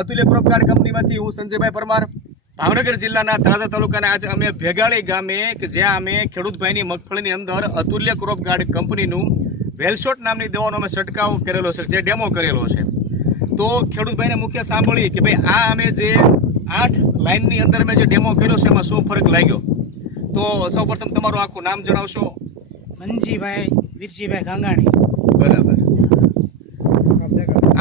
અતુલ્ય crop guard કંપનીમાંથી હું સંજયભાઈ પરમાર, ભાવનગર જિલ્લાના તળાજા તાલુકાના આજે અમે ભેગાળી ગામે કે જ્યાં અમે ખેડૂતભાઈની મગફળીની અંદર અતુલ્ય ક્રોપ ગાર્ડ કંપનીનું વેલશોટ નામની દવાનો અમે છંટકાવ કરેલો છે, જે ડેમો કરેલો છે. તો ખેડૂતભાઈને મુખ્ય સાંભળીએ કે ભાઈ આ અમે જે 8 લાઇનની અંદર અમે જે ડેમો કર્યો છે એમાં શું ફરક લાગ્યો. તો સૌપ્રથમ તમારું આખું નામ જણાવશો. મનજીભાઈ વીરજીભાઈ ગાંગાણી. બરાબર.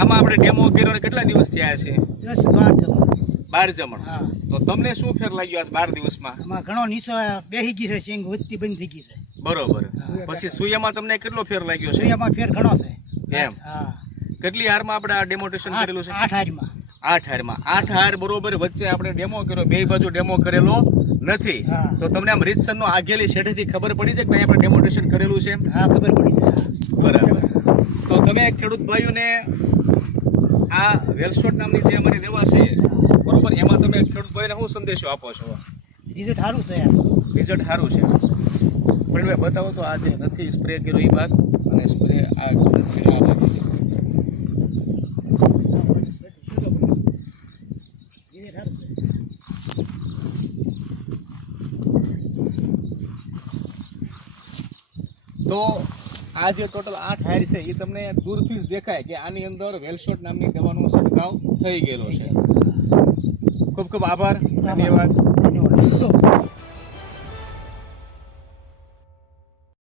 આમાં આપણે ડેમો કર્યો ને કેટલા દિવસ થયા છે? 10-12 જમણ. 12 જમણ. હા. તો તમને શું ફેર લાગ્યો આ 12 દિવસમાં? આમાં ઘણો નીચો બેસી ગઈ છે, સિંગ વધતી બંધ થઈ ગઈ છે. બરોબર. પછી સુયામાં તમને કેટલો ફેર લાગ્યો છે? સૂર્યમાં ફેર ઘણો છે. એમ. હા. કેટલી હારમાં આપણે આ ડેમોન્સ્ટ્રેશન કરેલું છે? 8 હારીમાં. 8 હારમાં. 8 હાર બરોબર વચ્ચે આપણે ડેમો કર્યો, બે બાજુ ડેમો કરેલો નથી. હા. તો તમને આમ રીતસરનો આગેલી શેઠેથી ખબર પડી છે કે ભાઈ આપણે ડેમોન્સ્ટ્રેશન કરેલું છે? હા, ખબર પડી છે. બરાબર. તો તમે ખેડૂત ભાઈઓને આ વેલશોટ નામની જે અમારી દવા છે બરોબર, એમાં તમે ખેડૂત ભાઈને શું સંદેશો આપો છો? રિઝલ્ટ સારું છે યાર. રિઝલ્ટ સારું છે. પણ ભાઈ બતાવો તો આ જે નથી સ્પ્રે કર્યો એ ભાગ અને સ્પ્રે આ નથી કર્યો આ ભાગ છે. તો આ જે ટોટલ 8 હાર છે એ તમને દૂરથી જ દેખાય કે આની અંદર વેલશોટ નામની દવાનો છંટકાવ થઈ ગયેલો છે. ખૂબ ખૂબ આભાર. ધન્યવાદ. ધન્યવાદ.